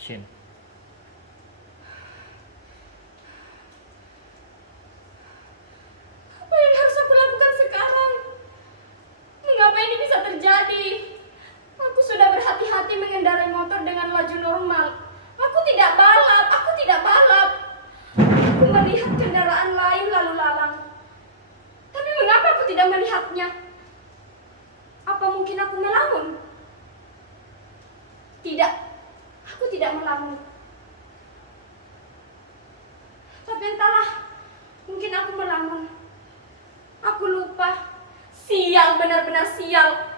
Shin. Apa yang harus aku lakukan sekarang? Mengapa ini bisa terjadi? Aku sudah berhati-hati mengendarai motor dengan laju normal. Aku tidak balap, aku tidak balap. Aku melihat kendaraan lain lalu lalang. Tapi mengapa aku tidak melihatnya? Apa mungkin aku melamun? Tidak, aku tidak melamun. Tapi entahlah, mungkin aku melamun. Aku lupa. Sial, benar-benar sial.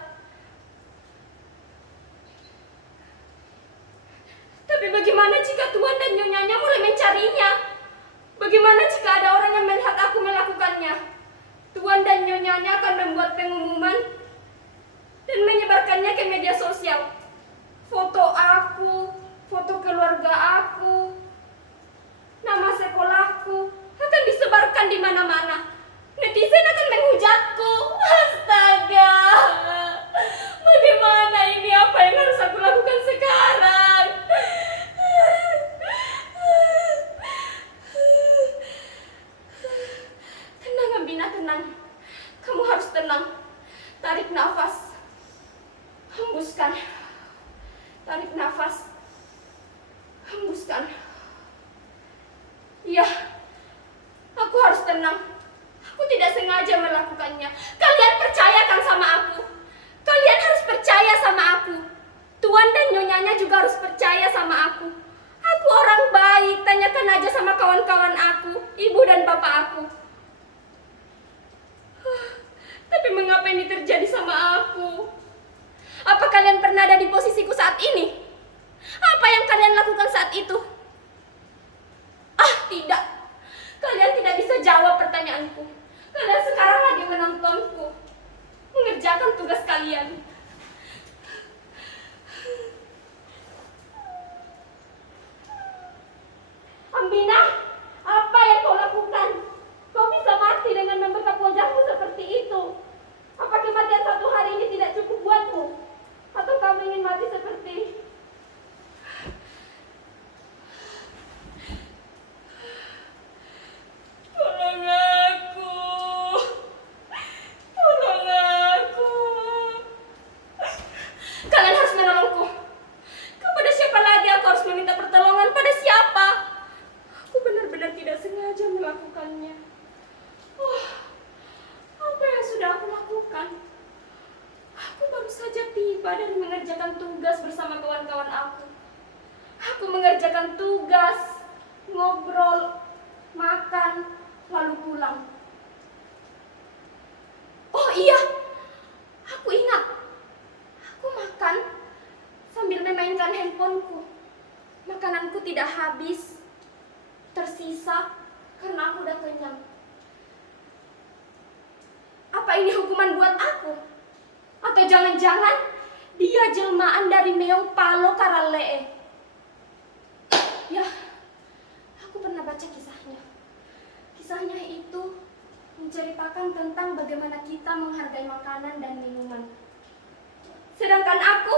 Tapi bagaimana jika Tuan dan Nyonyanya mulai mencarinya? Bagaimana jika ada orang yang melihat aku melakukannya? Tuan dan Nyonyanya akan membuat pengumuman dan menyebarkannya ke media sosial. Foto aku, foto keluarga aku, nama sekolahku akan disebarkan di mana-mana. Netizen akan menghujatku. Astaga. Bagaimana ini? Apa yang harus aku lakukan sekarang? Tenang, Ambina, tenang. Kamu harus tenang. Tarik nafas. Hembuskan. Tarik nafas. Hembuskan. Iya. Aku harus tenang. Aku tidak sengaja melakukannya. Kalian percayakan sama aku. Kalian harus percaya sama aku. Tuan dan Nyonyanya juga harus percaya sama aku. Aku orang baik. Tanyakan aja sama kawan-kawan aku, ibu dan bapak aku. Tapi mengapa ini terjadi sama aku? Apa kalian pernah ada di posisiku saat ini? Apa yang kalian lakukan saat itu? Ah, tidak. Kalian tidak bisa jawab pertanyaanku. Kalian sekarang lagi menontonku, mengerjakan tugas kalian. Ambina, apa yang kau lakukan? Kau bisa mati dengan membekap wajahmu seperti itu. Apa kematian satu hari ini tidak cukup buatmu? Atau kamu ingin mati seperti tolong aku. Tolong aku. Kalian harus menolongku. Kepada siapa lagi aku harus meminta pertolongan? Pada siapa? Aku benar-benar tidak sengaja melakukannya. Wah, apa yang sudah aku lakukan? Aku baru saja tiba dan mengerjakan tugas bersama kawan-kawan aku. Aku mengerjakan tugas, ngobrol, makan, lalu pulang. Oh iya, aku ingat. Aku makan sambil memainkan handphoneku. Makananku tidak habis, tersisa karena aku udah kenyang. Apa ini hukuman buat aku? Atau jangan-jangan dia jelmaan dari Meong Palo Karalee? Ya, aku pernah baca kisahnya. Kisahnya itu menceritakan tentang bagaimana kita menghargai makanan dan minuman. Sedangkan aku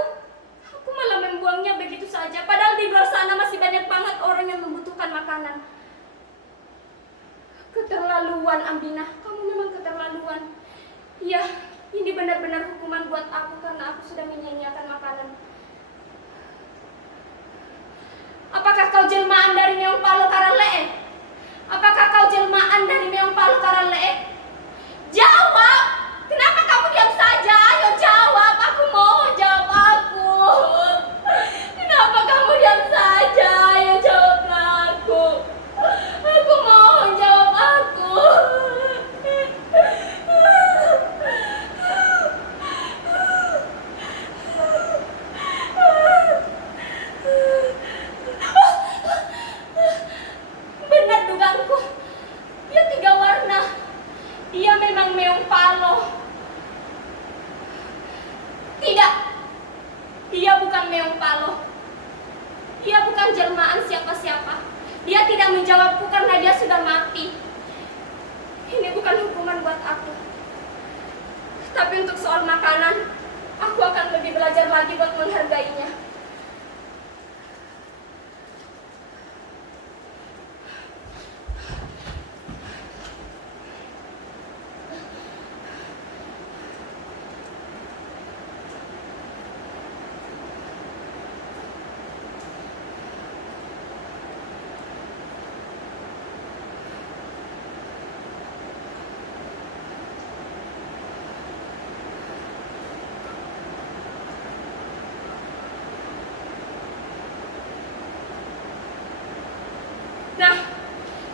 malah membuangnya begitu saja. Padahal di luar sana masih banyak banget orang yang membutuhkan makanan. Keterlaluan, Ambina. Kamu memang keterlaluan. Iya, ini benar-benar hukuman buat aku karena aku sudah menyia-nyiakan makanan. Apakah kau jelmaan dari Meong Palo Karalee? Apakah kau jelmaan dari Meong Palo Karalee? Jawab! Kenapa kamu diam saja? Ayo jawab, aku mohon jawab aku. Kenapa kamu diam saja? Ayo jawablah aku. Aku mohon jawab aku. Benar dugaanku. Dia 3 warna. Dia memang Meong Palo. Tidak. Dia bukan Meong Palo. Dia bukan jelmaan siapa-siapa. Dia tidak menjawabku karena dia sudah mati. Ini bukan hukuman buat aku. Tapi untuk soal makanan, aku akan lebih belajar lagi buat menghargainya.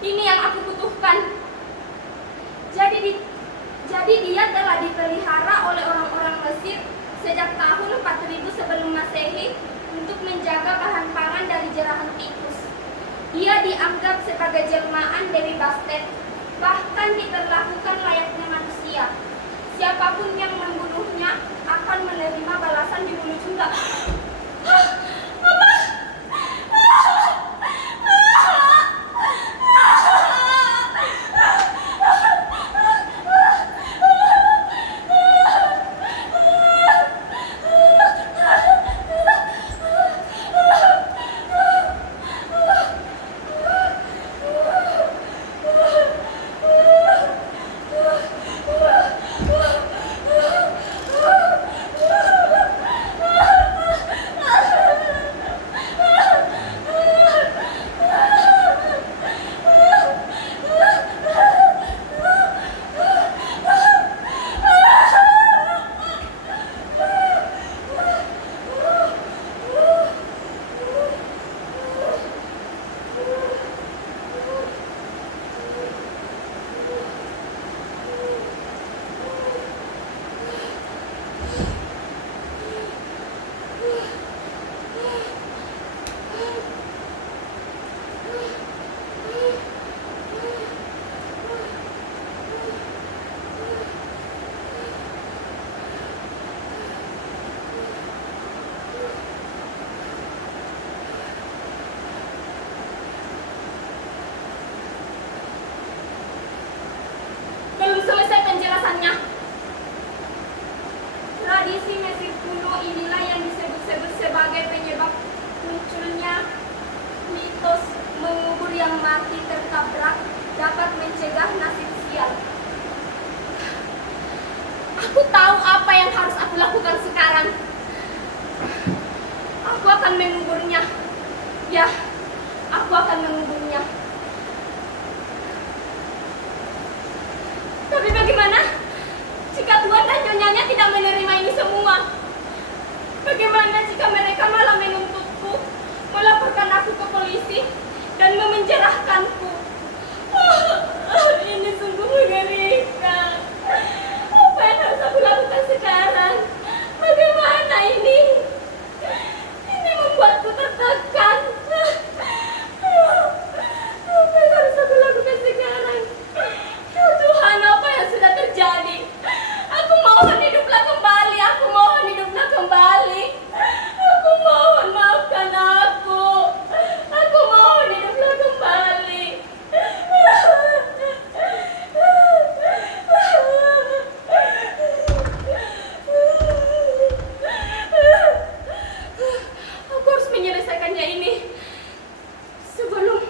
Ini yang aku butuhkan. Jadi dia telah dipelihara oleh orang-orang Mesir sejak tahun 4000 sebelum Masehi untuk menjaga bahan pangan dari jerahan tikus. Dia dianggap sebagai jelmaan Dewi Bastet, bahkan diperlakukan layaknya manusia. Siapapun yang membunuhnya akan menerima balasan di bumi juga. Belum selesai penjelasannya. Tradisi Mesir kuno inilah yang disebut-sebut sebagai penyebab munculnya mitos mengubur yang mati tertabrak dapat mencegah nasib sial. Aku tahu apa yang harus aku lakukan sekarang. Aku akan menguburnya. Ya, aku akan menguburnya. Tapi bagaimana jika Tuan dan Nyonyanya tidak menerima ini semua? Bagaimana jika mereka malah menuntutku, melaporkan aku ke polisi, dan memenjarakanku? Ini sungguh mengerikan. Apa yang harus aku lakukan sekarang? Bagaimana ini? Ini membuatku tertekan. Apa yang harus aku lakukan sekarang? Ya Tuhan, apa yang sudah terjadi? Aku mohon hiduplah kembali. Aku mohon hiduplah kembali. Aku mohon maafkan aku. Aku mohon hiduplah kembali. Aku harus menyelesaikannya ini sebelum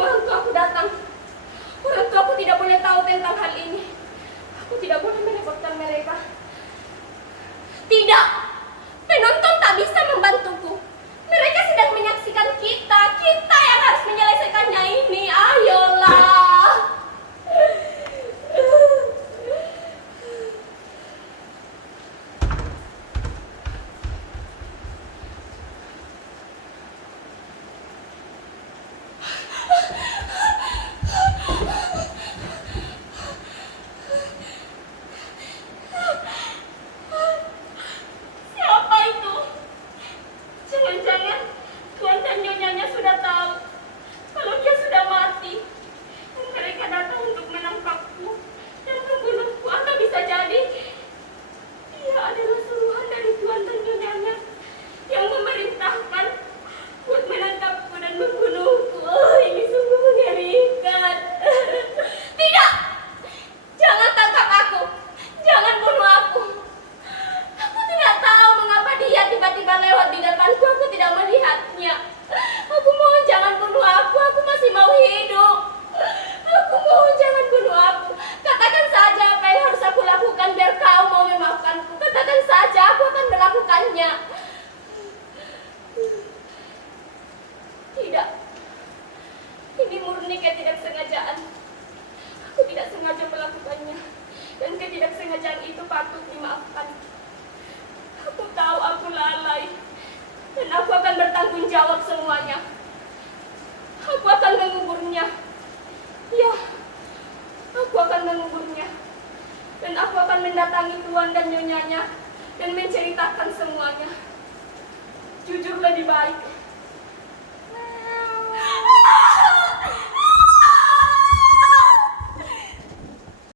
orang tua aku datang. Orang tua aku tidak boleh tahu tentang hal ini. Aku tidak boleh merepotkan mereka. Tidak, penonton tak bisa membantuku. Mereka sedang menyaksikan kita. Kita yang harus menyelesaikannya ini. Ayolah. Siapa itu? Jangan-jangan Tuan dan Nyonyanya sudah tahu kalau dia sudah mati. Dan mereka datang untuk menangkapku dan membunuhku. Atau bisa jadi dia adalah suruhan dari Tuan dan Nyonyanya yang memerintahkan buat menangkapku dan membunuhku. Ini sungguh mengerikan. Tidak! Jangan tangkap aku. Jangan bunuh aku. Aku tidak tahu mengapa dia tiba-tiba lewat di depanku. Aku tidak melihatnya. Aku mohon jangan bunuh aku. Aku masih mau hidup. Aku mohon jangan bunuh aku. Katakan saja apa yang harus aku lakukan biar kau mau memaafkanku. Katakan saja, aku akan melakukannya. Tidak. Ini murni ketidaksengajaan. Aku tidak sengaja melakukannya. Dan ketidaksengajaan itu patut dimaafkan. Aku tahu aku lalai. Dan aku akan bertanggung jawab semuanya. Aku akan menguburnya. menguburnya. Dan aku akan mendatangi tuan dan nyonyanya dan menceritakan semuanya. Jujur lebih baik.